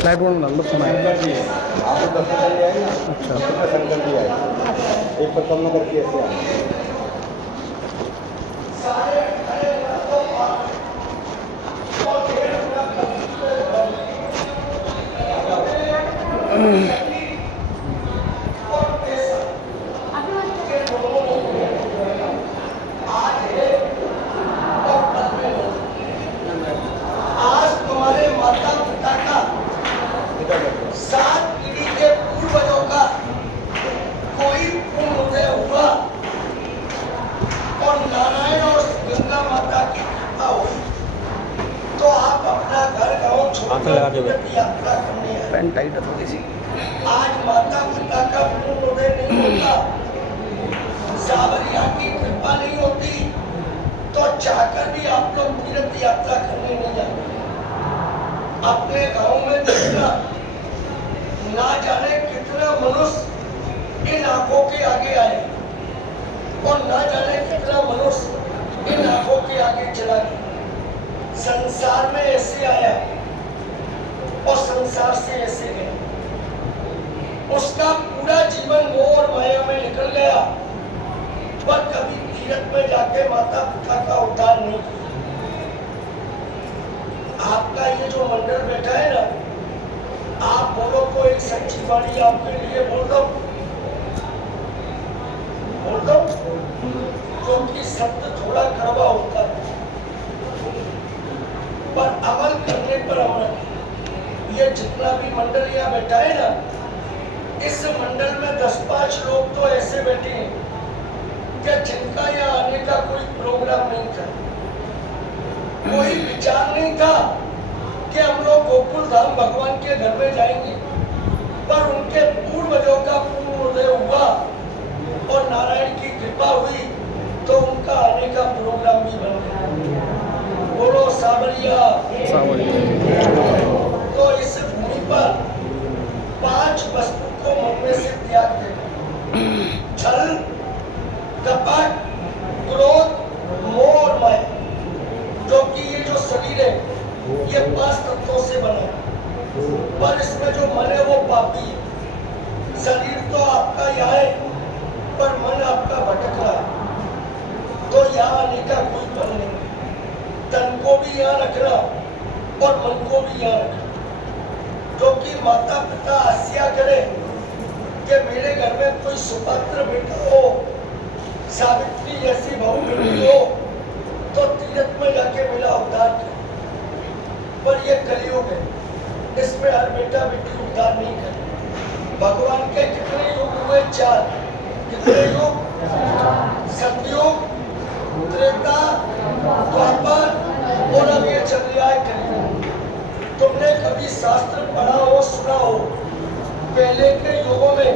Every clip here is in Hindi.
फ्लाइट बोर्ड में डाल लो सुना है। शंकर जी है, आपको दर्शन करने आए ना। अच्छा शंकर जी आए, एक परिक्रमा करके ऐसे आए। आज तुम्हारे माता पिता का 7 पीढ़ी के पूर्वजों का कोई पुण्योदय हुआ और नारायण और गंगा माता की कृपा हुई तो आप अपना घर गाँव छोड़कर तीर्थ यात्रा करने आए। पैंट टाइट है थोड़ी सी। आज माता पिता का पुण्योदय नहीं होता, सावरिया की कृपा नहीं होती तो चाहकर भी आप लोग तीर्थ यात्रा करने नहीं जाते। अपने गांव में देखना, ना जाने कितना मनुष्य इन आंखों के आगे आए और ना जाने कितना मनुष्य इन आंखों के आगे चला गया। संसार में ऐसे आया और संसार से ऐसे गया। उसका पूरा जीवन मोह और माया में निकल गया, पर कभी तीर्थ में जाके माता पिता का उद्धार नहीं किया। आपका ये जो मंडल बैठा है ना, आप बोलो तो एक सच्ची वाणी आपके लिए बोल दो क्योंकि शब्द थोड़ा कड़वा होता है, पर अमल करने पर अमल। ये जितना भी मंडल यहाँ बैठा है ना, इस मंडल में 10-5 लोग तो ऐसे बैठे हैं कि जिनका यहाँ आने का कोई प्रोग्राम नहीं था, कोई विचार नहीं था कि हम लोग गोकुल धाम भगवान के घर में जाएंगे, पर उनके पूर्वजों का पूर्वोदय हुआ और नारायण की कृपा हुई तो उनका आने का प्रोग्राम भी बन गया। बोलो सावरिया। तो इस भूमि पर 5 वस्तु को मन में से त्याग देना: छल, कपट, क्रोध, मोह और माया। जो कि ये जो शरीर है ये 5 तत्वों से बना है, पर इसमें जो मन है वो पापी है। शरीर तो आपका यहाँ है पर मन आपका भटक रहा है, तो यहाँ आने का कोई बल नहीं। तन को भी यहाँ रखना और मन को भी यहाँ रखना। जो कि माता पिता आज्ञा करे कि मेरे घर में कोई सुपात्र बेटा हो, सावित्री जैसी बहू बेटी हो, तो तीर्थ में जाके मेरा उद्धार करे। पर ये कलयुग है, इसमें हर बेटा बेटी उद्धार नहीं करे। भगवान के कितने युग हुए? 4। कितने युग? सतयुग, त्रेता, द्वापर और अब ये चल रहा है कलयुग। तुमने कभी शास्त्र पढ़ा हो, सुना हो? पहले के युगों में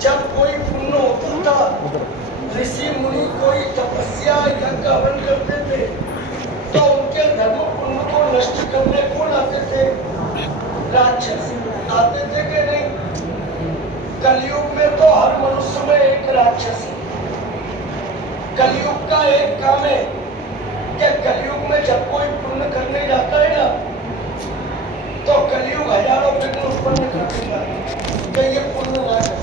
जब कोई पुण्य होता था, ऋषि मुनि कोई तपस्या यज्ञ हवन करते थे, तो उनके धर्म पुण्य को नष्ट करने कौन आते थे? राक्षस आते थे कि नहीं? कलयुग में तो हर मनुष्य में एक राक्षस है। कलयुग का एक काम है कि कलयुग में जब कोई पुण्य करने जाता है ना, तो कलयुग हजारों विघ्न उत्पन्न कर देता है कि ये पुण्य ना करे।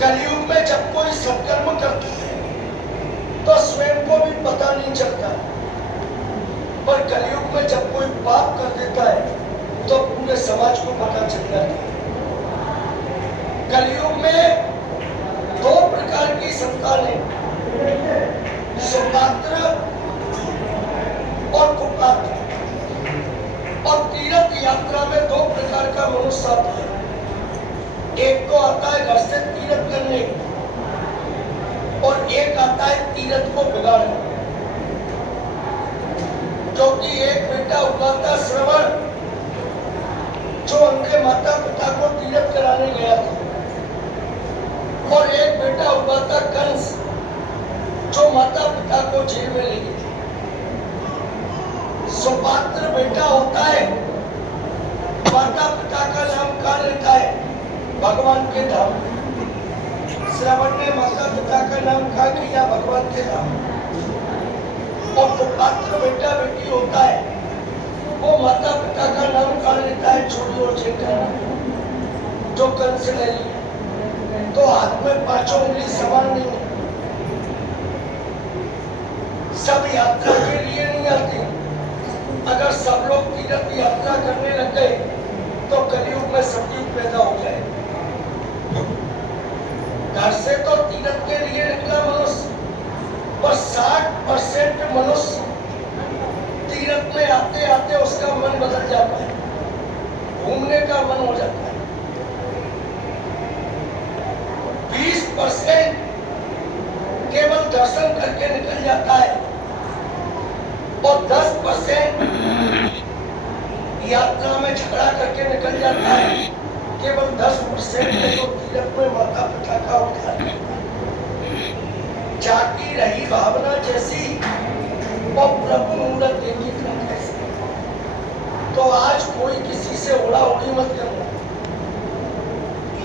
कलयुग में जब कोई सत्कर्म करता है तो स्वयं को भी पता नहीं चलता, पर कलयुग में जब कोई पाप कर देता है तो पूरे समाज को पता चल जाता है। कलयुग में 2 प्रकार की संतानें, सुपात्र और कुपात्र। और तीर्थ यात्रा में 2 प्रकार का मनुष्य आता है। एक तो आता है घर से तीर्थ करने और एक आता है तीर्थ को बिगाड़ने। जो कि एक बेटा हुआ था श्रवण, जो उनके माता पिता को तीर्थ कराने गया था, और एक बेटा हुआ था कंस, जो माता पिता को जेल में ले गया। सुपात्र बेटा होता है, माता पिता का नाम कहाँ लेता है? भगवान के धाम। श्रवण ने माता पिता का नाम कहाँ किया? भगवान के धाम। और कुपात्र बेटा बेटी होता है, वो माता पिता का नाम कहाँ लेता है चोरी और चेक जो कल से नहीं है, तो हाथ में 5 उंगली समान नहीं है। सब यात्रा के लिए नहीं आते। अगर सब लोग तीर्थ यात्रा करने लग गए तो कलयुग में सतयुग पैदा हो जाए। घर से तो तीर्थ के लिए निकला मनुष्य, पर 60% मनुष्य तीर्थ में आते आते उसका मन बदल जाता है, घूमने का मन हो जाता है। 20% केवल दर्शन करके निकल जाता है और 10% यात्रा में झगड़ा करके निकल जाता है। केवल 10% में तो तीर्थ में माता पिता का उद्धार करता है। जाती रही भावना जैसी और प्रभु मूर्त देखी क्रम कैसी। तो आज कोई किसी से उड़ा उड़ी मत करना।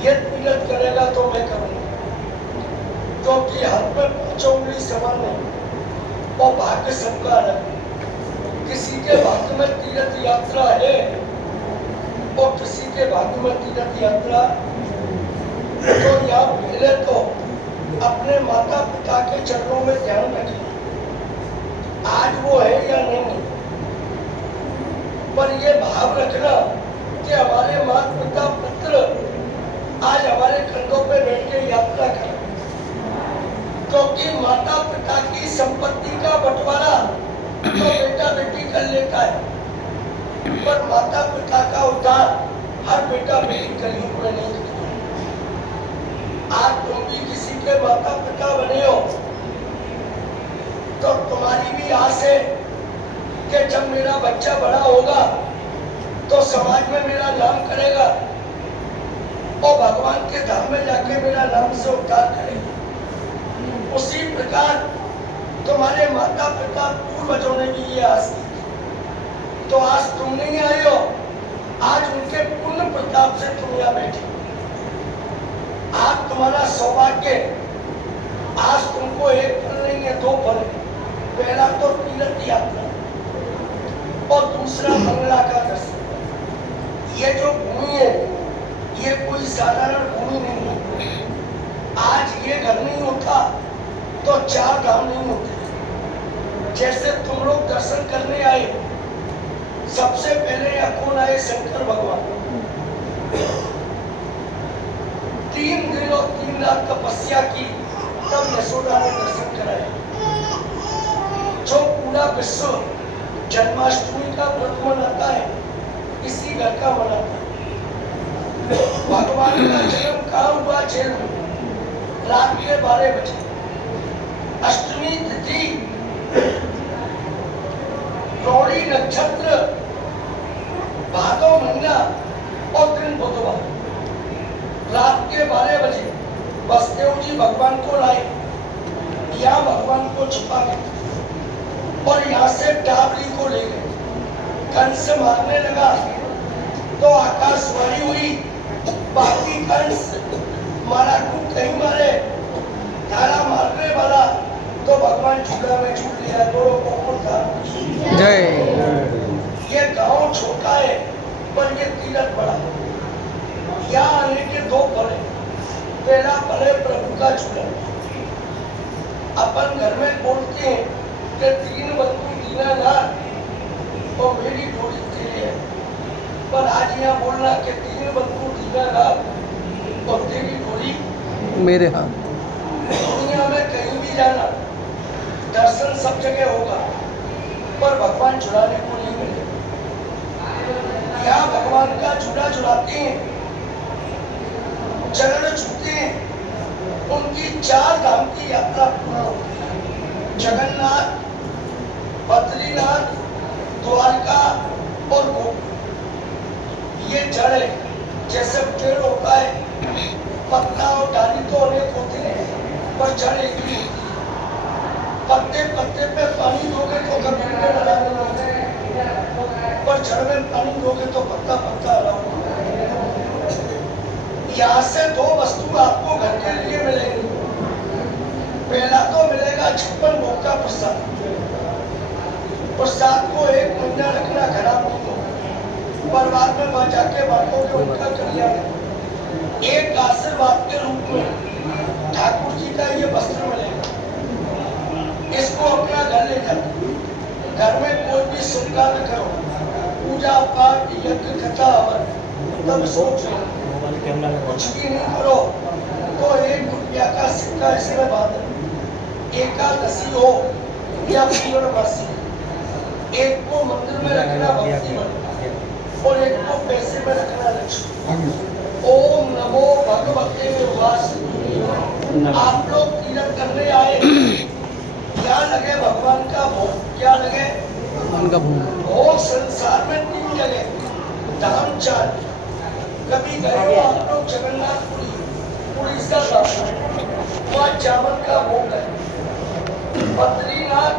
ये तीर्थ करेगा तो मैं करूंगा, क्योंकि हाथ में 5 उंगली समान नहीं और भाग्य सबका अलग। किसी के भाग्य में तीर्थ यात्रा है और किसी के भाग्य में तीर्थ यात्रा। तो यहाँ पहले तो अपने माता पिता के चरणों में ध्यान रखें, आज वो है या नहीं, पर ये भाव रखना कि हमारे माता पिता पुत्र आज हमारे कंधों पे बैठ के यात्रा करें। क्योंकि माता पिता की संपत्ति का बंटवारा तो बेटा बेटी कर लेता है, पर माता पिता का उद्धार हर बेटा बेटी कलयुग में नहीं करता। आज तुम भी किसी के माता पिता बने हो तो तुम्हारी भी आस है कि जब मेरा बच्चा बड़ा होगा तो समाज में मेरा नाम करेगा और भगवान के धाम में जाके मेरा नाम से उद्धार करेगा। उसी प्रकार तुम्हारे माता पिता पूर्वजों ने भी ये आस की, तो आज तुम नहीं आए हो, आज उनके पुण्य प्रताप से तुम यहाँ बैठे। आज तुम्हारा सौभाग्य, आज तुमको एक फल नहीं है, 2 फल। पहला तो तीर्थ यात्रा और दूसरा मंगला का दर्शन। ये जो भूमि है ये कोई साधारण भूमि नहीं है। आज ये घर नहीं होता तो 4 धाम नहीं होते। जैसे तुम लोग दर्शन करने आए, सबसे पहले यहाँ कौन आए? शंकर भगवान। 3 दिन और 3 रात तपस्या की, तब यशोदा ने दर्शन कराया। जो पूरा विश्व जन्माष्टमी का व्रत मनाता है, इसी घर का मनाता है। भगवान का जन्म कहाँ हुआ? जेल में, रात के 12 बजे। अष्टमी तिथि, गौरी नक्षत्र, भादव महीना और दिन बुधवार, रात के 12 बजे वसुदेव जी भगवान को लाए, यहाँ भगवान को छुपा गए और यहाँ से टाबरी को ले गए। कंस मारने लगा तो आकाशवाणी हुई, बाकी कंस मारा तू कहीं मारे, तारा मारने वाला तो भगवान झूला में झूल लिया। दोनों को कौन था? जय। ये गांव छोटा है पर ये तीर्थ बड़ा है। यहाँ आने के 2 फल है। पहला फल है प्रभु का झूला। अपन घर में बोलते हैं कि 3 बंधु दीनानाथ और मेरी डोरी तेरी है, पर आज यहाँ बोलना कि 3 बंधु दीनानाथ और तेरी डोरी मेरे हाथ। दुनिया में कहीं भी जाना, दर्शन सब जगह होगा, पर भगवान झुलाने को नहीं मिले। यहाँ भगवान का झूला झुलाते हैं, चरण छूते हैं, उनकी 4 धाम की यात्रा पूर्ण होती है। जगन्नाथ, बद्रीनाथ, द्वारका और गोकुल। ये जड़ है, जैसे पेड़ होता है, पत्ता और डाली तो अनेक होते हैं, पर जड़ एक ही होती है। पत्ते पत्ते पे पानी दोगे तो कभी अलग नहीं होते, पर जड़ में पानी दोगे तो पत्ता पत्ता अलग होगा। यहाँ से 2 वस्तु आपको घर के लिए मिलेगी। पहला तो मिलेगा 56 भोग का प्रसाद। प्रसाद को 1 महीना रखना, खराब नहीं होगा। परिवार में वह जाके बांटोगे उनका कल्याण है। एक आशीर्वाद के रूप में ठाकुर जी का ये वस्त्र मिलेगा, इसको अपना घर ले जाओ। घर में कोई भी शुभ कार्य करो, पूजा पाठ यज्ञ कथा हवन, तब सोच लो कुछ भी नहीं करो तो 1 रुपया का सिक्का इसमें बांधो। एकादशी हो या पूर्णमासी, एक को मंदिर में रखना भक्ति में और एक को पैसे में रखना लक्ष्मी। ओम नमो भगवते वासुदेवाय। आप लोग तीर्थ करने आए, क्या लगे भगवान का भोग, क्या लगे भगवान का भोग। भोग संसार में 3 लगे, धाम 4। कभी गए हो आप लोग जगन्नाथपुरी, उड़ीसा का, वहाँ चावल का भोग है। बद्रीनाथ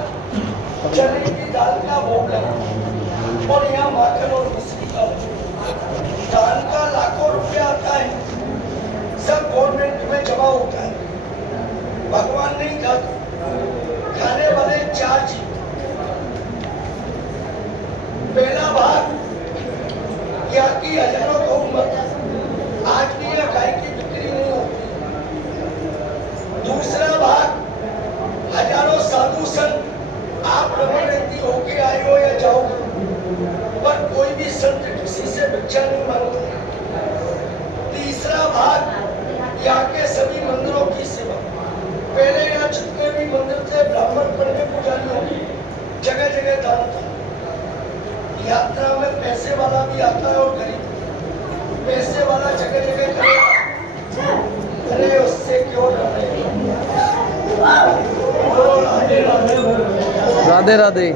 चने की दाल का भोग है और यहाँ माखन और मिश्री का भोग। दान का लाखों रुपया आता है, सब गवर्नमेंट में जमा होता है, भगवान नहीं खाता। खाने वाले 4 चीज। पहला भाग यहाँ की हजारों गौ माता, आज भी यहाँ गाय की बिक्री नहीं होती। दूसरा भाग हजारों साधु संत, आप रमणती होके आए हो या जाओगे, पर कोई भी संत किसी से भिक्षा नहीं मांगते। तीसरा भाग यहाँ के सभी मंदिरों की सेवा। पहले यहाँ जितने भी मंदिर थे, ब्राह्मण पंडित पुजारियों की जगह जगह दान था। यात्रा में पैसे वाला भी आता है और गरीब। पैसे वाला जगह जगह करेगा, अरे उससे क्यों डरे। राधे राधे।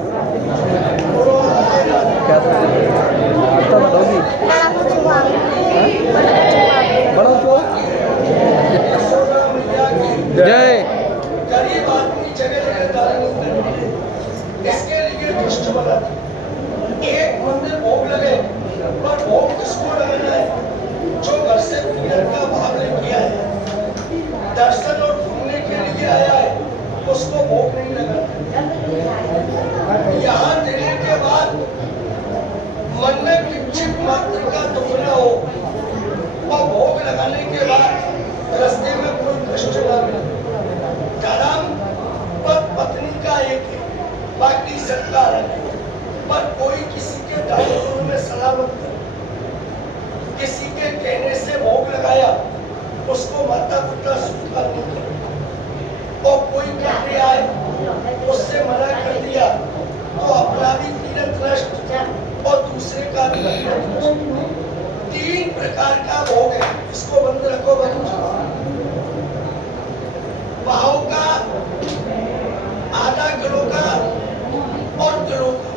क्या आता बताओगी? बड़ा क्यों? जय। गरीब आदमी जगह जगह दान नहीं करते, इसके लिए दुष्ट बना। एक मंदिर भोग लगे, पर भोग किसको लगाना है? जो घर से तीर्थ का भाव लेके आया है, दर्शन और घूमने के लिए आया है, उसको भोग नहीं लगाना। यहाँ देने के बाद मन में किंचित मात्र का दुख न हो और भोग लगाने के बाद रास्ते में कोई कष्ट न मिले। धर्म पति पत्नी का एक है, बाकी सबका अलग है, पर कोई किसी के दायरे में सलामत कर, किसी के कहने से भोग लगाया, उसको माता पिता स्वीकार नहीं करे। और कोई करने आए, उससे मना कर दिया तो अपना भी तीर्थ नष्ट और दूसरे का भी नष्ट। 3 प्रकार का भोग है, इसको बंद रखो। पाव का, आधा किलो का और किलो का।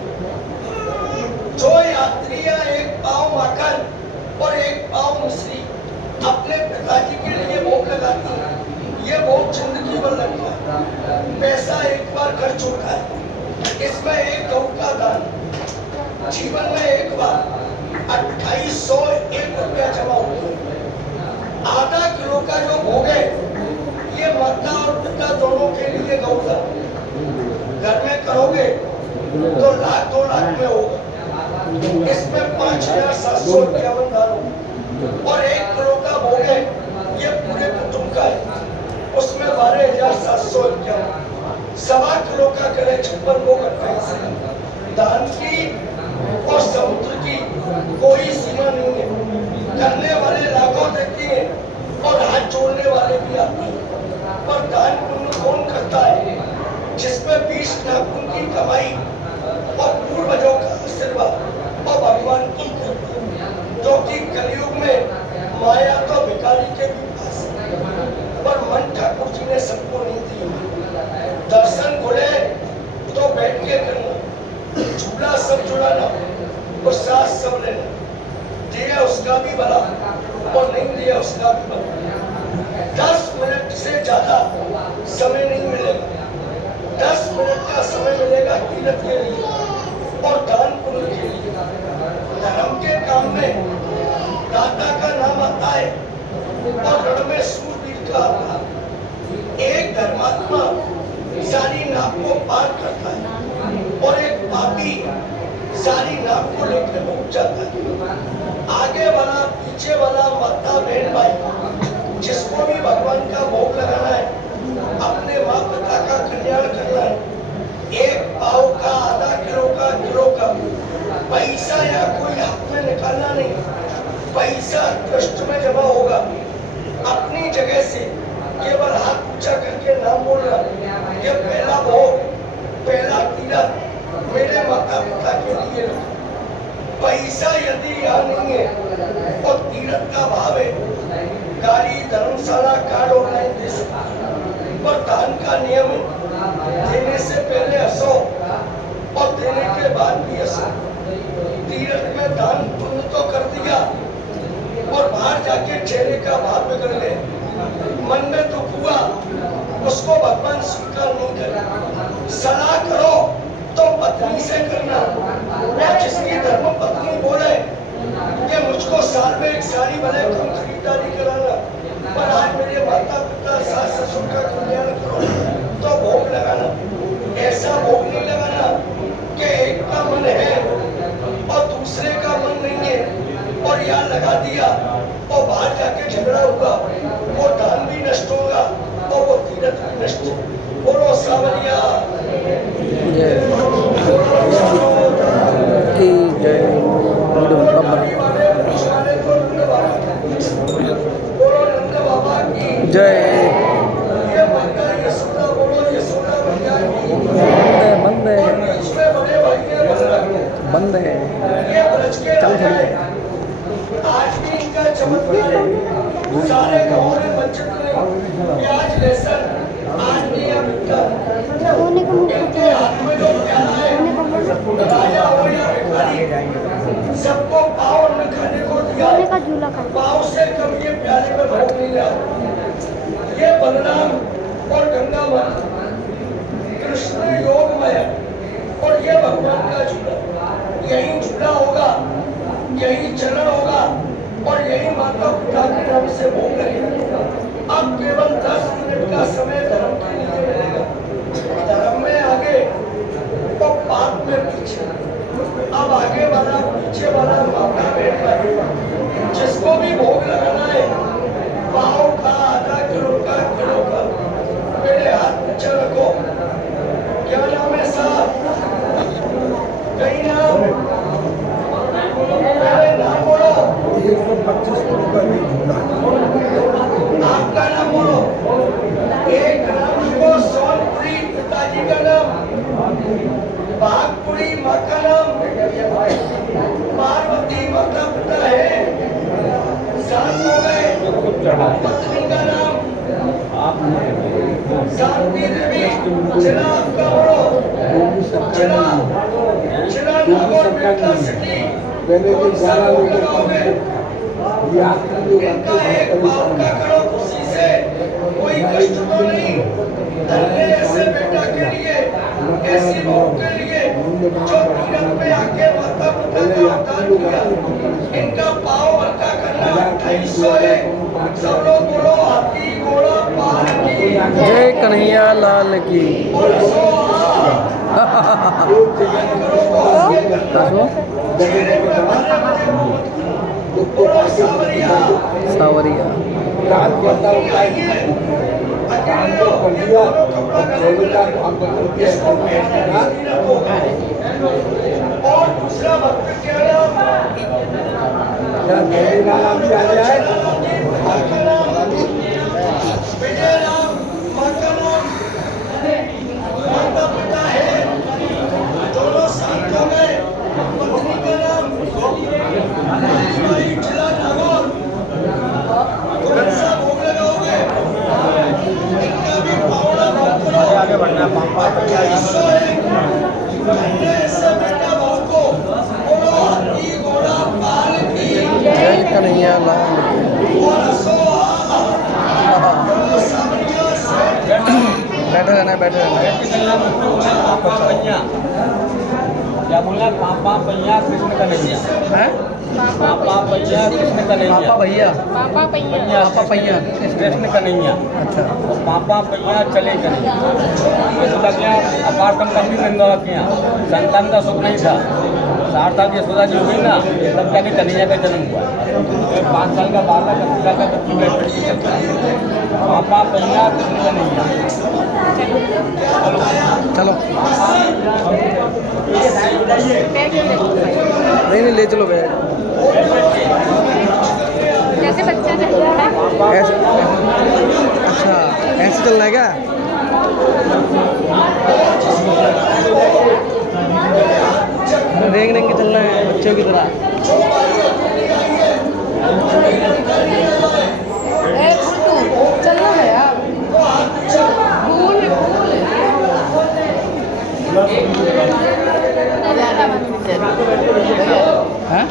जो यात्रियां 1 पाव माखन और 1 पाव मिश्री अपने पिताजी के लिए भोग लगाती हैं, ये भोग जिंदगी भर लगता है। पैसा एक बार खर्च होता है, इसमें 1 गौ का दान, जीवन में एक बार 2801 रुपया जमा होता है। आधा किलो का जो भोग है, ये माता और पिता दोनों के लिए गौदान। घर में करोगे तो 1,00,000-2 लाख में होगा। इसमें 5,751 दान होगा। और 1 किलो का भोग है, ये पूरे कुटुंब का है, उसमें 12,751। 1.25 किलो का करे 56 भोग 28। दान की और समुद्र की कोई सीमा नहीं है। करने वाले लाखों देते हैं और हाथ जोड़ने वाले भी आते हैं, पर दान पुण्य कौन करता है? जिसमें 20 नाखून की कमाई और पूर्वजों का आशीर्वाद और भगवान तुम करते, जो कि कलयुग में माया तो भिखारी के भी पास है, पर मन ठाकुर जी ने सबको नहीं दिया। दर्शन खुले तो बैठ के करना, झूला सब जुड़ाना और साथ सब लेना। दिया उसका भी भला और नहीं दिया उसका भी भला। 10 मिनट से ज्यादा समय नहीं मिलेगा। 10 मिनट का समय मिलेगा तीर्थ के लिए और दान पुण्य के लिए। धर्म के काम में दाता का नाम आता है और रण में सूरवीर का आता है। एक धर्मात्मा सारी नाव को पार करता है और एक पापी सारी नाम को लेकर पहुंच जाता है। आगे वाला पीछे वाला माता बहन भाई जिसको भी भगवान का भोग लगाना है, अपने माँ पिता का कल्याण करना है, 1 पाव का, आधा किलो का पैसा या कोई हाथ में निकालना नहीं। पैसा ट्रस्ट में जमा होगा। अपनी जगह से केवल हाथ ऊंचा करके नाम बोलना, ये पहला भोग, पहला तीरथ मेरे माता पिता के लिए। पैसा यदि यहाँ नहीं है और तीरथ का भाव है, गाड़ी, धर्मशाला, कार्ड ऑनलाइन दे सकते, पर दान का नियम है, देने से पहले हंसो और देने के बाद भी हंसो। तीरथ में दान पुण्य तो कर दिया और बाहर जाके चेहरे का भाव बिगड़ गए, मन में दुख हुआ, उसको भगवान स्वीकार नहीं करे। सलाह करो तो पत्नी से करना, और जिसकी धर्म पत्नी बोले कि मुझको साल में 1 साड़ी भले कम खरीदारी कराना, पर आज मेरे माता पिता, सास ससुर का कल्याण करो तो भोग लगाना। ऐसा भोग नहीं लगाना कि एक का मन है और दूसरे का मन नहीं है और यहाँ लगा दिया और बाहर जाके झगड़ा होगा, वो दान भी नष्ट होगा और वो तीरथ भी नष्ट। बोलो सावरिया जय की जय। बोलो नंद बाबा की जय। ये माता यशोदा, बोलो यशोदा मैया की। बंदे और बीच में बड़े भाई ने बंदा, बंदे ये ब्रज के राजा है। आज भी इनका चमत्कार है, सारे गाँव में वंचित नहीं, प्याज लहसुन आज भी यह बिकता है। होने को मुझे इनके हाथ में जो प्याला है, राजा हो या भिखारी, सबको पाव न खाने को दिया। होने का झूला का पाव से कम ये प्याले में भोग नहीं लिया। ये बलराम और गंगा माँ, कृष्ण योगमय और ये भगवान का झूला, यही झूला होगा, यही चरण होगा और यही माता पिता के नाम से भोग लगेगा। अब केवल 10 मिनट का समय धर्म के लिए मिलेगा। धर्म में आगे और पाप में पीछे। अब आगे वाला पीछे वाला माता बहन भाई जिसको भी भोग लगाना है, पाव का, आधा किलो का, मेरे हाथ नीचे रखो। क्या नाम है साहब? कहीं नाम, मेरे नाम बोलो। 125 आपका नाम बोलो। एक नाम को सोनपुरी पिताजी का नाम, बागपुरी माँ का नाम, पार्वती माता पिता है, 7 हो गए। पत्नी का नाम शांति देवी। जिला आपका बोलो। जिला नागौर बेटा सिटी। कौन सा भोग लगाओगे? इनका एक पाव का करो खुशी से, कोई कष्ट तो नहीं। धन्य ऐसे बेटा के लिए, ऐसी बहू के लिए जो तीरथ पे आके माता पिता का उद्धार किया। इनका पाव हल्का करना 2801। सब लोग बोलो हाथी घोड़ा पाल की जय कन्हैया लाल की। बोलो सो बोलो सावरिया सावरिया और दूसरा भक्त क्या नाम? विजय राम माँ का नाम, माता पिता है, दोनों साथ हो गए। पत्नी का नाम जिला नागौर। कौन सा भोग लगाओगे? इनका भी पावड़ा भोग करो। आगे बढ़ना पापा 2801। धन्य ऐसे बेटा भाव को बोलो हाथी घोड़ा पाल की जय कन्हैया लाल की। और हंसो बोलो सावरिया से। बैठे रहना बैठे रहना। पापा पैया क्या बोला? पापा पैया कृष्ण का नहीं है। हैं? पापा पैया कृष्ण का नहीं पापा है। भैया पापा पहिया पापा पहिया कृष्ण का नहीं है। अच्छा पापा पैया चले करें ये तो क्या अपार संपत्ति में किया, संतान का सुख नहीं था। 60 साल की यशोदा जी हो गई ना, तब जाके कन्हैया का जन्म हुआ। 5 साल का बालक 30 साल का बच्ची बैठ के चलता है। पापा पहिया कृष्ण कन्हैया। चलो नहीं ले चलो बैग जैसे बच्चा चलता है ऐसे। अच्छा ऐसे चलना है क्या? रेंग रेंग के चलना है बच्चों की तरह। चलना है यार फूल हैं?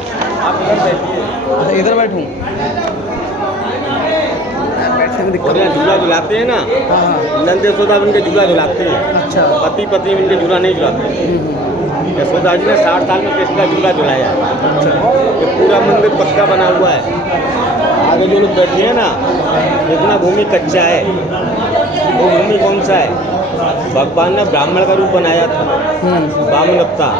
अच्छा इधर बैठूं? बैठने में दिक्कत और यहाँ झूला झुलाते हैं ना, हाँ हाँ नंद यशोदा इनके झूला झुलाते हैं। अच्छा पति पत्नी इनके झूला नहीं झुलाते। यशोदा जी ने 60 साल में कृष्ण का झूला झुलाया। अच्छा ये पूरा मंदिर पक्का बना हुआ है। आगे जो लोग बैठे हैं ना, इतना भूमि कच्चा है। वो भूमि कौन सा है? भगवान ने ब्राह्मण का रूप बनाया था, बामन अवतार,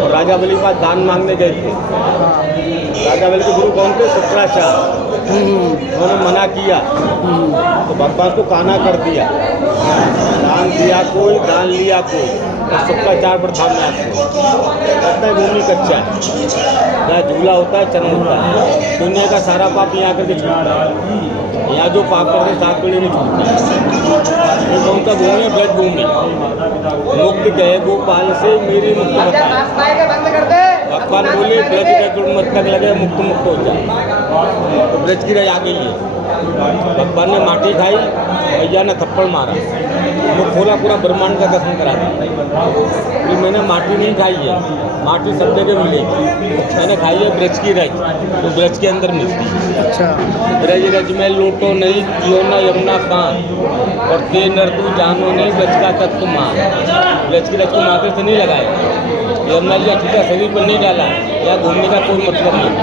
और राजा बलि के पास दान मांगने गए थे। हाँ राजा बलि के गुरु कौन थे? शुक्राचार्य। उन्होंने मना किया तो भगवान को काना कर दिया। दान दिया कोई, दान लिया कोई, और शुक्राचार्य पर थाम में आपको कहता है भूमि कच्चा है। यहाँ झूला होता है, चरण होता है। दुनिया का सारा पाप यहाँ करके छूटता है। यहाँ जो पाप करते 7 पीढ़ी में छूटता है। ये कौन सा भूमि है? ब्रज भूमि। मुक्त कहे गोपाल से मेरी मुक्त बताए। भगवान बोले ब्रज का गुण मत तक लगे, मुक्त मुक्त हो जाए। तो ब्रज की रज आ गई है। भगवान ने माटी खाई, भैया ने थप्पड़ मारा, वो खोला, पूरा ब्रह्मांड का दर्शन करा दिया। फिर मैंने माटी नहीं खाई है, माटी सब जगह मिलेगी। मैंने खाई है ब्रज की रज, तो ब्रज के अंदर मिलती है। अच्छा ब्रज रज में लूटो नहीं, जियो न यमुना पान, और ते नर तू जानो नहीं, ब्रज का तत्व मान। ब्रज की रज को माथे से नहीं लगाए, यमुना जी का छूटा शरीर पर नहीं डाला, या घूमने का कोई मतलब नहीं।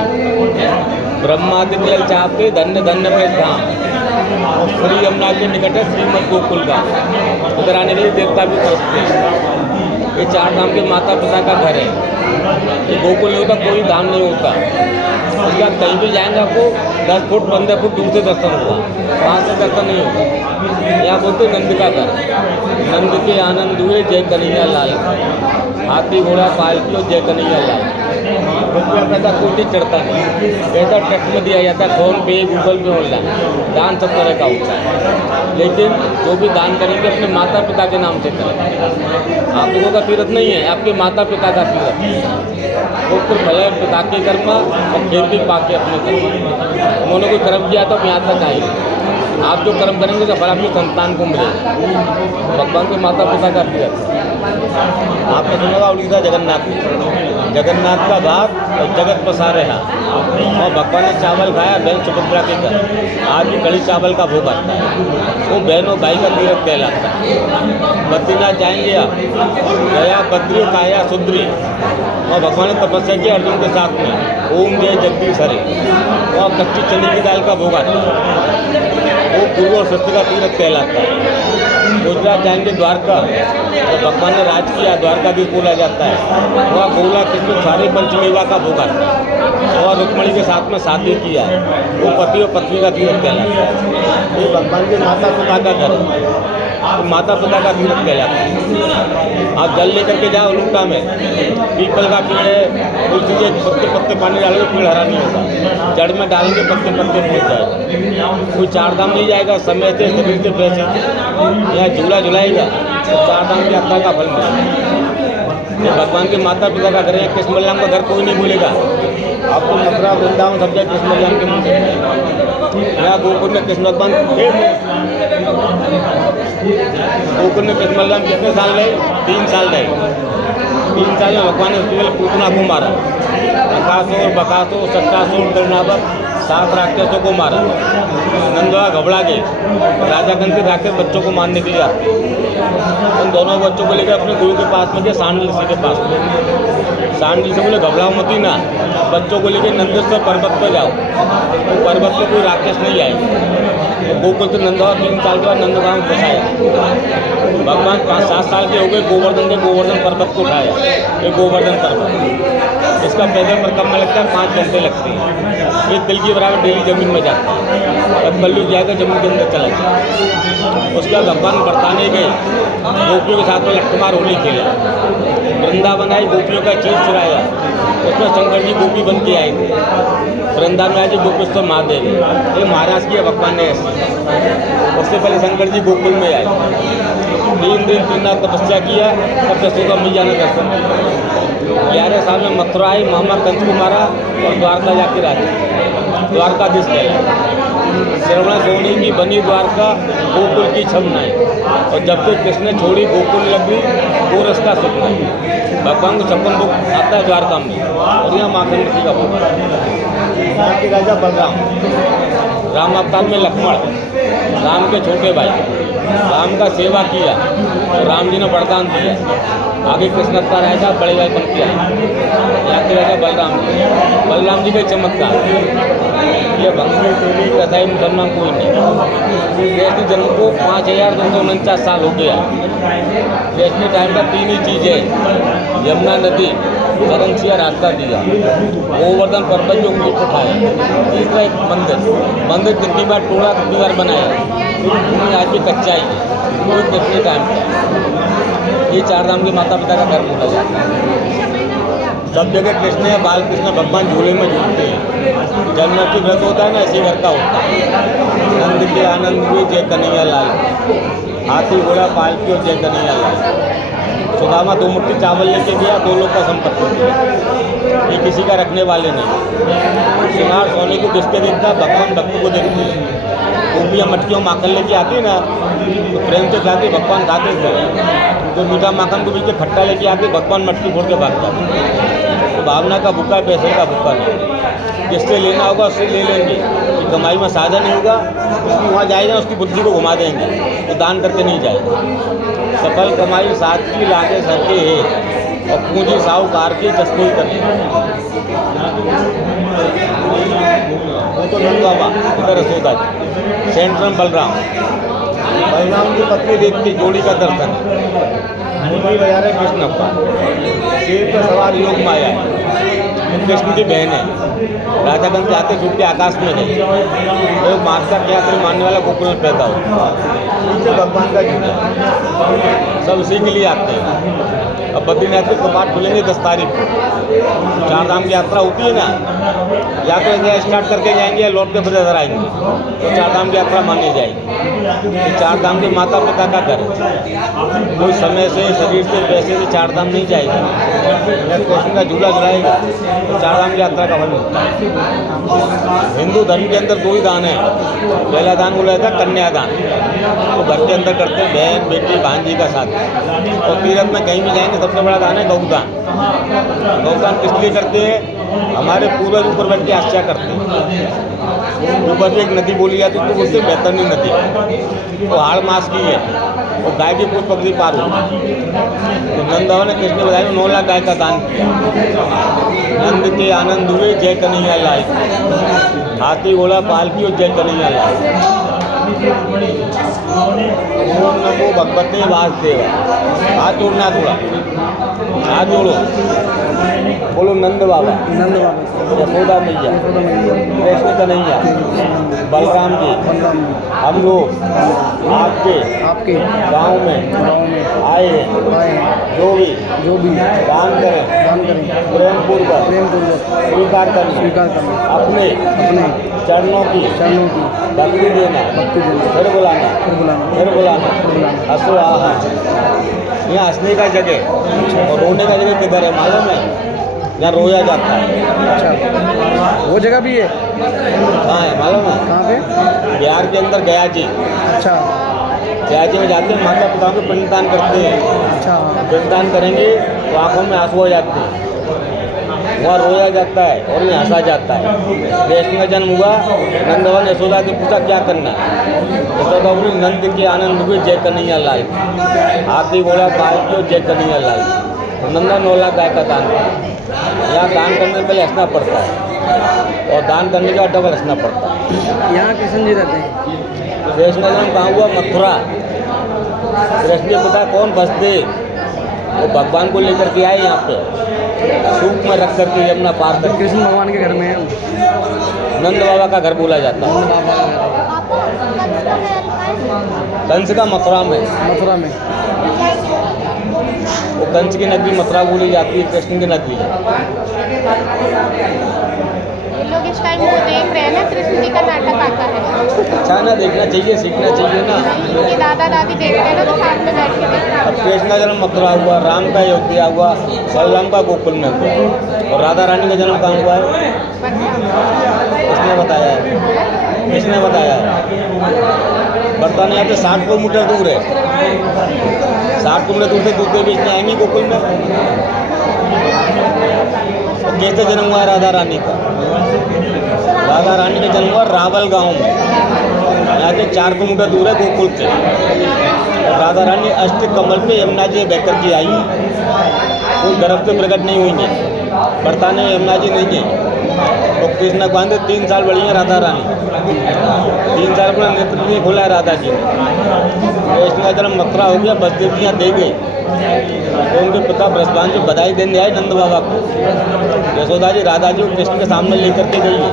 ब्रह्मादि मिलल चाहते धन्य धन्य ब्रज धाम, और श्री यमुना के निकट है श्रीमद गोकुल का। उधर आने के लिए देवता भी तरसते हैं। ये 4 धाम के माता पिता का घर है। ये गोकुल नहीं होता, कोई धाम नहीं होता। उसके बाद कहीं भी जाएंगे आपको 10 फुट 15 फुट दूर से दर्शन होगा, वहाँ से दर्शन नहीं होगा। यहाँ बोलते नंद का घर, नंद के आनंद हुए जय कन्हैया लाल, हाथी घोड़ा पालकी जय कन्हैया लाल। रुपया पैसा कोई चीज चढ़ता नहीं, पैसा टैक्स में दिया जाता है, फोन पे गूगल पे ऑनलाइन दान सब तरह का होता है। लेकिन जो भी दान करेंगे अपने माता पिता के नाम से करें। आप लोगों का तीर्थ नहीं है, आपके माता पिता का तीर्थ। वो फिर भले पिता के कर्म और खेती पाके अपने कर्म, उन्होंने कोई कर्म किया तो यहाँ तक आएगी। आप जो कर्म करेंगे तो फल आपकी संतान को मिलेगा। भगवान के माता पिता का तीर्थ। आपने सुना होगा उड़ीसा जगन्नाथ, जगन्नाथ का भाग और जगत पसारे है। और भगवान ने चावल खाया बहन सुभद्रा के घर, आज भी कड़ी चावल का भोग आता है। वो बहन और भाई का तीर्थ कहलाता है। बद्रीनाथ जाएंगे आप, गया बद्री काया सुद्री, और भगवान ने तपस्या की अर्जुन के साथ में, ओम जय जगदीश हरे। और कच्ची चने की दाल का भोग आता है। वो गुरु और शस्त्र का तीर्थ कहलाता है। गुजरात जाएंगे द्वारका, तो भगवान ने राज किया, द्वारकाधीश बोला जाता है। वहाँ गोला कृष्ण सारे पंचमेवा का भोग आता है। और रुक्मणी के साथ में शादी किया, वो पति और पत्नी का तीर्थ कहलाता है। ये भगवान के माता पिता का घर है, तो माता पिता का तीर्थ कहलाता है। आप जल लेकर के जाओ लूटा में, पीपल का पेड़ है, तुलसी के पत्ते पत्ते पानी डालोगे पेड़ हरा नहीं होगा, जड़ में डालेंगे पत्ते पत्ते फूट जाएगा। कोई 4 धाम नहीं जाएगा, समय से शरीर से पैसे यहाँ झूला झुलाएगा तो 4 धाम की यात्रा का फल मिलेगा। ये भगवान के माता पिता का घर है। कृष्ण बलराम का घर कोई नहीं भूलेगा। आपको मथुरा वृंदावन सब जगह कृष्ण बलराम के मंदिर है। यहाँ गोकुल में कृष्ण भगवान, गोकुल में कृष्ण बलराम कितने साल रहे? 3 साल रहे। 3 साल में भगवान ने उसके पहले पूतना को मारा, अकासुर बकासुर सत्तासुर दरनावर 7 राक्षसों को मारा। नंदवा घबरा गए, राजा गण के राक्षस बच्चों को मारने के लिए आते। उन दोनों बच्चों को लेकर अपने गुरु के पास में गए, सांडल ऋषि के पास में। सांडल से बोले घबराओ मत ही ना, बच्चों को लेकर नंदेश्वर पर्वत पर जाओ, तो पर्वत पर कोई राक्षस नहीं आएगा। तो गोकुल से नंदवा 3 साल के बाद नंदगांव में फंसाया। भगवान 5-7 साल के हो गए, गोवर्धन पर्वत को उठाया, ये गोवर्धन पर्वत। इसका पैदल परिक्रमा लगता है 5 घंटे लगते हैं। एक तिल के बराबर डेली जमीन में जाता है। जब कल्लू जाएगा जमीन के अंदर चला जाए। उसका भगवान बरसाने गए, गोपियों के साथ में लट्ठमार होली खेला, वृंदावन आई, गोपियों का चीज चुराया। उसमें शंकर जी गोपी बन के आए थे। वृंदावन में आए थे गोपेश्वर महादेव, ये महाराज की भगवान ने ऐसी। उससे पहले शंकर जी गोकुल में आए, 3 दिन 3 रात तपस्या किया, तब जसोदा मैया ने दर्शन दिया। 11 साल में मथुरा आई, महामा कंस को मारा और द्वारका जाके राजा द्वारकाधीश कहलाया। श्रवण सोनी की बनी द्वारका, गोकुल की छम नाई। और जब तक कृष्ण छोड़ी गोकुल लगी, वो रस्ता सुख नहीं। भगवान को 56 दुख आता है द्वारका में, और यहाँ माखन ऋषि का भगवान के राजा बलराम, राम अवतार में लक्ष्मण, राम के छोटे भाई, राम का सेवा किया तो राम जी ने वरदान दिया। आगे कृष्ण अवतार आया था, बड़े भाई बन के आए, यहाँ के राजा बलराम जी का चमत्कार। ये भंगी चोरी कसाई मुसलमान कोई नहीं। कृष्ण जन्म को 5249 साल हो गया। कृष्ण टाइम पर 3 ही चीज़ें, यमुना नदी, सरंसिया रास्ता दिया, गोवर्धन पर्वत जो ऊँट उठाया, तीसरा एक मंदिर कितनी बार टूटा कितनी बार बनाया, भूमि आज भी कच्चा ही है, कोई कितने टाइम का। ये 4 धाम के माता पिता का धर्म होता जाता है। सब जगह कृष्ण या बाल कृष्ण भगवान झूले में झूलते हैं। जन्माष्टमी व्रत होता है ना, इसी घर का होता है। नंद के आनंद हुए जय कन्हैया लाल, हाथी घोड़ा पालकी और जय कन्हैया लाल। सुदामा 2 मुट्ठी चावल लेके गया, 2 लोग का संपत्ति, ये किसी का रखने वाले नहीं। सिंगार सोने को किसके देखता, भगवान भक्त को देखते हैं। गोपियाँ मटकियों माखन लेके आती है ना, तो प्रेम से खाते, भगवान खाते थे। तो मीठा माखन को बीच खट्टा लेके आते, भगवान मटकी फोड़ के भाग जाते। तो भावना का भूखा, पैसे का भूखा नहीं। जिससे लेना होगा उससे ले लेंगे, कि कमाई में साझा नहीं होगा, उसकी वहाँ जाएगा उसकी बुद्धि को घुमा देंगे, तो दान करते नहीं जाएगा। सफल कमाई साथ की लागे सर के है, और पूंजी साहूकार की जस्ती करनी। वो तो नंदबाबा, इधर यशोदा जी, सेंट्रम बलराम की पत्नी देखती, जोड़ी का दर्शन, मुरली बजा रहे कृष्ण अवतार, शेर पर सवार योग माया है, कृष्ण की बहन है। राजागंज जाते छुट्टी आकाश में गई, तो माता क्या करें मानने वाला गोकुल में पैदा हो, नीचे भगवान का झूला, सब इसी के लिए आते हैं। अब बद्रीनाथ के कपाट खुलेंगे 10 तारीख को। 4 धाम की यात्रा होती है ना, या तो ऐसे स्टार्ट करके जाएंगे या लौट के फिर इधर आएंगे, तो 4 धाम की यात्रा मानी जाएगी। तो 4 धाम के माता पिता का घर, कोई समय से, शरीर से, पैसे से 4 धाम नहीं जाएगा। कृष्ण का झूला झुलाएगा तो 4 धाम की यात्रा का फल मिलता है। हिंदू धर्म के अंदर 2 ही दान है। पहला दान बोला जाता है कन्यादान, तो घर के अंदर करते हैं बहन बेटी भांजी का साथ। और तीर्थ में कहीं भी जाएंगे सबसे बड़ा दान है गौदान। गौदान किस लिए करते हैं, हमारे पूर्वज ऊपर बैठ के आश्चर्य करते हैं। ऊपर भी एक नदी बोली जाती है, तो उससे बैतरनी नदी, वो हाड़ मास की है, वो गाय की पूछ पकड़ी पार हो। तो नंदबाबा ने कृष्ण बताया 9 लाख गाय का दान किया। नंद के आनंद हुए जय कन्हैया लाल, हाथी घोड़ा पालकी और जय कन्हैया लाल। ओम नमो भगवते वासुदेव। हाथ जोड़ना थोड़ा, हाथ जोड़ो, बोलो नंद बाबा, यशोदा मैया, कृष्ण कन्हैया, बलराम जी, हम लोग आपके गांव में आए हैं, जो भी दान करें प्रेम पूर्वक स्वीकार करें, अपने चरणों की भक्ति देना, फिर बुलाना, हंसो आहा। यहाँ हंसने का जगह और रोने का जगह किधर है मालूम है, यहाँ रोया जाता है। अच्छा, वो जगह भी है? कहाँ है मालूम है? कहाँ पे? बिहार के अंदर गया जी। अच्छा, गया जी में जाते हैं, माता पिता को पिंडदान करते हैं। अच्छा, पिंडदान करेंगे तो आँखों में आंसू हो जाते हैं, वहाँ रोया जाता है और यहाँ हंसा जाता है। कृष्ण का जन्म हुआ, नंदबाबा ने यशोदा से पूछा क्या करना है, यशोदा बोली नंद के आनंद हुए जय कन्हैया लाल, हाथी घोड़ा पालकी और जय कन्हैया लाल। नंदा 9 लाख गाय का दान किया। यहाँ दान करने से पहले हंसना पड़ता है, और दान करने के बाद डबल हंसना पड़ता है। यहाँ कृष्ण जी रहते हैं? कृष्ण का जन्म कहाँ हुआ? मथुरा। कृष्ण के पिता कौन? बसदेव, वो भगवान को लेकर के आए यहाँ पे। सूप में रख करके यमुना पार तो कर कृष्ण भगवान के घर में है हम। नंद बाबा का घर बोला जाता है। नंद बाबा का घर है। कंस का मथुरा में, मथुरा में। वो कंस की नगरी मथुरा बोली जाती है, कृष्ण की नगरी। ये लोग इस टाइम वो देख रहे हैं ना, कृष्ण जी का नाटक आता है। अच्छा ना, देखना चाहिए, सीखना चाहिए ना। ये दादा दादी देखते हैं ना, तो साथ में बैठ के देखते हैं। अब कृष्ण का जन्म मथुरा हुआ, राम का अयोध्या हुआ, बलराम का गोकुल में हुआ, और राधा रानी का जन्म कहाँ हुआ है? किसने बताया है? किसने बताया है? बताने यहाँ से 60 किलोमीटर दूर है। 60 किलोमीटर दूर से दूध के बेचने आएंगे गोकुल में। तो कैसे जन्म हुआ है राधा रानी का? राधा रानी का जन्म हुआ रावल गांव में, यहाँ से 4 किलोमीटर दूर है गोकुल से। और राधा रानी अष्ट कमल पे यमुना जी बह करके आई, कोई गर्भ से प्रकट नहीं हुई है, बरताने में यमुना जी नहीं है। तो कृष्ण भगवान से 3 साल बड़ी है राधा रानी, 3 साल अपना नेत्र नहीं खोला है राधा जी ने। कृष्ण का जन्म मथुरा हो गया, बसदेवियाँ दे गई, तो उनके पिता ब्रजभान जी बधाई देने आए नंद बाबा को। यशोदा जी राधा जी को कृष्ण के सामने लेकर के गई है।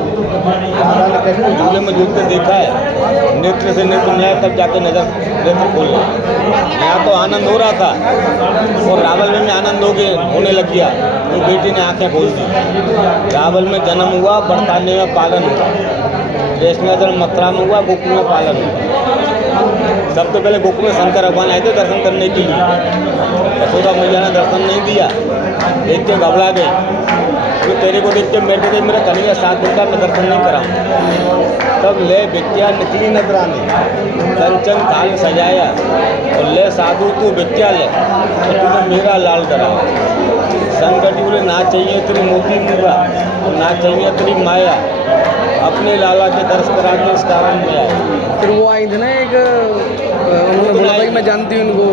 राधा ने कृष्ण को झूले में झूलते देखा है, नेत्र से नेत्र न्याय, तब जाके नजर नेत्र खोल लिया। यहाँ तो आनंद हो रहा था, और रावल में आनंद होने लग गया, तो बेटी ने आंखें खोल दी। रावल में जन्म हुआ, बरताने में पालन हुआ। कृष्ण का जन्म मथुरा में हुआ, गोकुल में पालन हुआ। सबसे पहले गोकुल में शंकर भगवान आए थे दर्शन करने के लिए। यशोदा मैया ने दर्शन नहीं दिया, देख के घबरा गई, तो तेरे को देख के मेरे कन्हैया 7 दिन का मैं दर्शन नहीं कराऊँ। तब ले विद्या निकली नजराने, कंचन थाल सजाया, और ले साधु तू विद्या ले, तो तूने मेरा लाल डराया। शंकर जी बोले ना चाहिए तेरी मोती मुगा, और ना चाहिए तेरी माया, अपने लाला के दर्श करा के इस कारण में आए। फिर वो आई थी ना एक, उन्होंने बोला था कि मैं जानती हूँ उनको,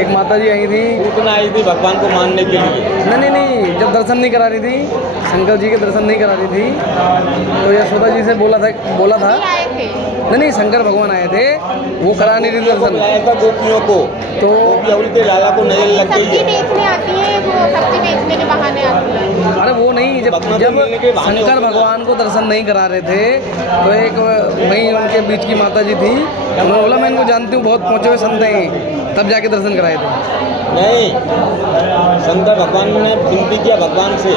एक माता जी आई थी। उतना आई थी भगवान को मानने के लिए। नहीं, जब दर्शन नहीं करा रही थी, शंकर जी के दर्शन नहीं करा रही थी, तो यशोदा जी से बोला था आए थे। नहीं, शंकर भगवान आए थे, वो करा नहीं रही थी दर्शन। लाया था गोपियों को, तो उल्टे लाला को नजर लग गई सब्जी है। बेचने आती है, वो सब्जी बेचने के बहाने आती है। अरे वो नहीं, जब शंकर भगवान को दर्शन नहीं करा रहे थे, तो एक वहीं उनके बीच की माता जी थी, उन्होंने बोला मैं इनको जानती हूँ, बहुत पहुँचे हुए संत हैं, तब जाके दर्शन कराए थे। नहीं, शंकर भगवान ने विनती किया भगवान से,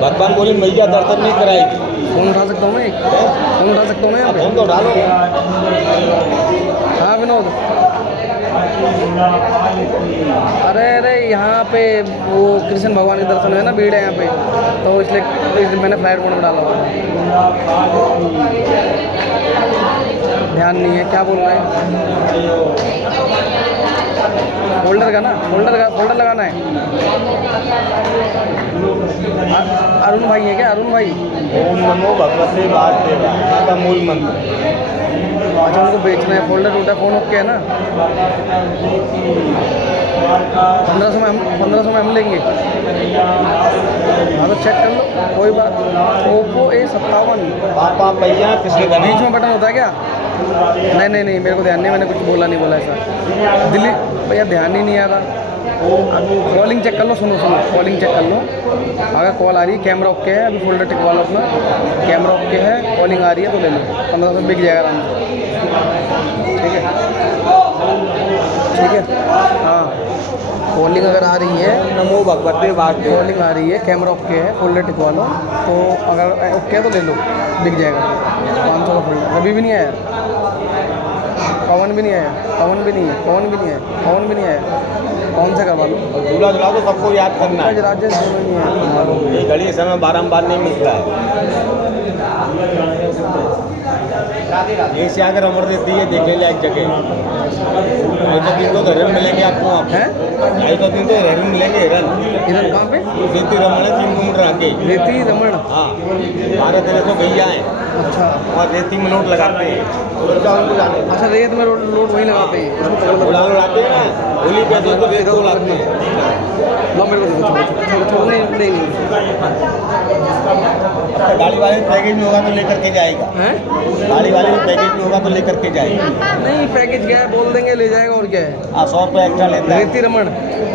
भगवान बोले मैया दर्शन नहीं कराएगी। फोन उठा सकता हूँ मैं? फोन उठा सकता हूँ मैं यहाँ पे? फोन तो उठा लो। हाँ विनोद, अरे यहाँ पे वो कृष्ण भगवान के दर्शन है ना, भीड़ है यहाँ पे, तो इसलिए मैंने फ्लाइट मोड में डाला हुआ। ध्यान नहीं है, क्या बोल रहे हैं? फोल्डर का ना, फोल्डर लगाना है। अरुण भाई है क्या? अरुण भाई, ओम नमो भगवते वासुदेवाय का मूल मंत्र। अच्छा उनको बेचना है, फोल्डर टूटा, फोन ओके है ना? 1500 में हम लेंगे। हाँ तो चेक कर लो, कोई बात। ओप्पो A57 पापा भैया किसके बीच में बटन होता है क्या? नहीं, मेरे को ध्यान नहीं, मैंने कुछ बोला नहीं ऐसा। दिल्ली भैया ध्यान ही नहीं आ रहा। कॉलिंग चेक कर लो, सुनो कॉलिंग चेक कर लो। अगर कॉल आ रही है, कैमरा ओके है, अभी फोल्डर टिकवा लो अपना, कैमरा ओके है, कॉलिंग आ रही है तो ले लो, 1500 बिक जाएगा आराम से। ठीक है, हाँ कॉलिंग अगर आ रही है, नमो भगवते वासुदेवाय, कॉलिंग आ रही है, कैमरा ओके है, फोल्डर टिकवा लो, तो अगर ओके है तो ले लो, बिक जाएगा। 500 का फोल्डर अभी भी नहीं आया, पवन भी नहीं आया, पवन भी नहीं आया, कौन सा करवा लो? दूल्हा दुल्हा तो सबको याद करना है। राजेश नहीं आया। ये घड़ी समय बारंबार नहीं मिलता है। ये से आकर अमर देती है, देखे लायक जगह। 250 दिन तो हिरन मिलेंगे आपको, वहाँ हैं? 250 दिन तो हिरन मिलेंगे, हिरन कहाँ पे? रेती रमण है 3 किलोमीटर आगे। रेती रमण, हाँ, 12-13 भैया हैं, अच्छा और रेती में नोट लगाते हैं। अच्छा, रेत में लोड वहीं लगाते हैं, उड़ा उड़ाते हैं ना, होली पे तो रेत को उड़ाते हैं। लो मेरे को छोड़ नहीं गाड़ी वाले में पैकेज में होगा तो लेकर के जाएगा। हैं? गाड़ी वाले में पैकेज में होगा तो लेकर के जाएगा। नहीं, पैकेज क्या है, बोल देंगे ले जाएगा, और क्या है। 100 रुपये एक्स्ट्रा लेता है। रेती रमण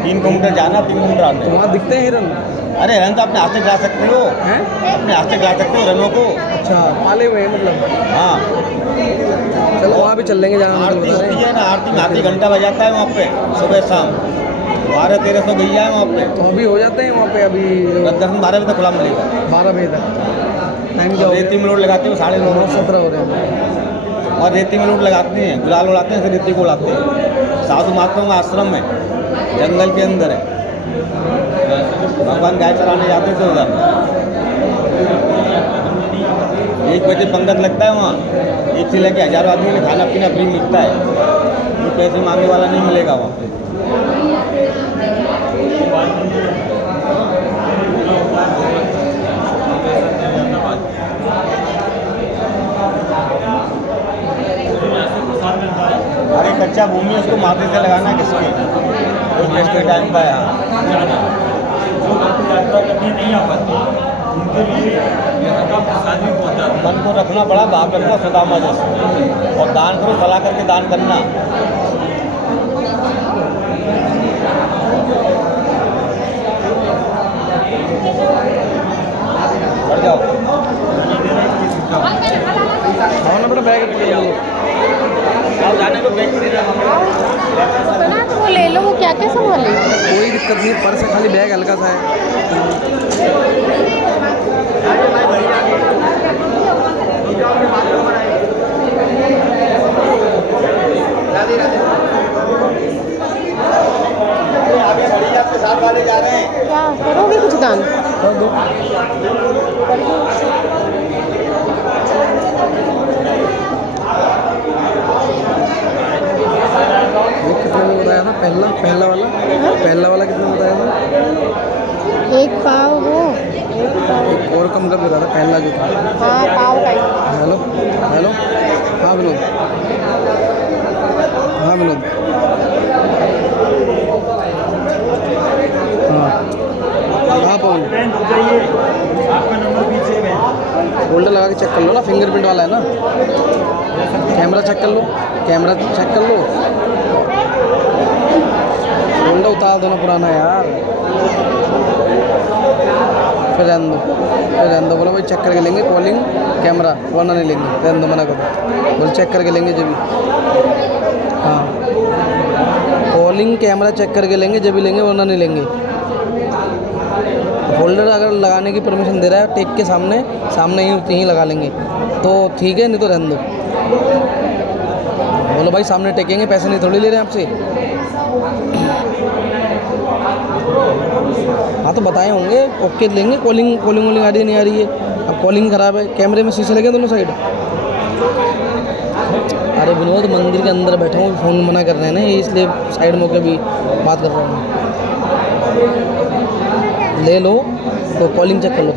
3 किलोमीटर जाना, 3 किलोमीटर आना। वहाँ दिखते हैं हिरन, अरे रन तो अपने हाथ से गिरा सकते हो, हैं? अपने हाथ से गिरा सकते हो रनों को। अच्छा पाले हुए हैं मतलब। हाँ चलो वहाँ भी चल लेंगे जहाँ हम आरती बता रहे होती हैं। है ना, आरती में आधी घंटा बजाता है वहाँ पे सुबह शाम 1200-1300 गैया है वहाँ पे। तो अभी हो जाते हैं वहाँ पे अभी दर्शन 12 बजे तक खुला मिलेगा। 12 बजे तक टाइम क्या हो रेती में लोड लगाते हो 9:30 17 हो रहे हैं। और रेती में लोड लगाते हैं, गुलाल उड़ाते हैं, फिर रेती को उड़ाते हैं। साधु महात्माओं का आश्रम है, जंगल के अंदर है। भगवान गाय चराने जाते थे उधर। 1 बजे पंगत लगता है वहाँ, 1 से लेके 1000 आदमी के लिए खाना पीना फ्री मिलता है। कोई पैसे मांगने वाला नहीं मिलेगा वहाँ पे। अरे कच्चा भूमि है, उसको माथे से लगाना है किसके, कोई टेस्ट के टाइम का यहाँ मन को रखना बड़ा भाग रखना सुदामा जैसे, और दान करो सलाह करके दान करना। बढ़ जाओ हाँ ना बेटा बैग जाने को बैठ बना तो वो ले लो, वो क्या क्या संभाले। कोई दिक्कत नहीं, पर्स है खाली, बैग हल्का सा है। आगे बढ़िए, आपके साथ वाले जा रहे हैं। क्या करोगे कुछ दान? कर दो। ये कितने में बताया था पहला वाला कितने में बताया था? एक पाव वो, एक पाव। एक और कम का भी बताया था पहला जो था। हाँ पाव का ही। हेलो हेलो, हाँ विनोद, हाँ विनोद, हाँ हाँ पवन, होल्डर लगा के चेक कर लो ना, फिंगरप्रिंट वाला है ना। कैमरा चेक कर लो, कैमरा चेक कर लो। होल्डर उतार दो ना पुराना यार, फिर रहने दो। बोलो भाई चेक करके लेंगे कॉलिंग कैमरा, वरना नहीं लेंगे। रहने दो, मना करो, बोल चेक करके लेंगे जब भी। हाँ कॉलिंग कैमरा चेक करके लेंगे जब भी लेंगे, वरना नहीं लेंगे। होल्डर अगर लगाने की परमिशन दे रहा है टेक के सामने ही लगा लेंगे तो ठीक है, नहीं तो रहने दो। बोलो भाई सामने टेकेंगे, पैसे नहीं थोड़ी ले रहे हैं आपसे। हाँ तो बताए होंगे, ओके लेंगे। कॉलिंग आ रही है नहीं आ रही है, अब कॉलिंग ख़राब है, कैमरे में शीशे लगे दोनों साइड। अरे विनोद मंदिर के अंदर बैठा हूँ, फ़ोन मना कर रहे हैं ना, इसलिए साइड में होकर भी बात कर रहा हूँ। ले लो तो कॉलिंग चेक कर लो।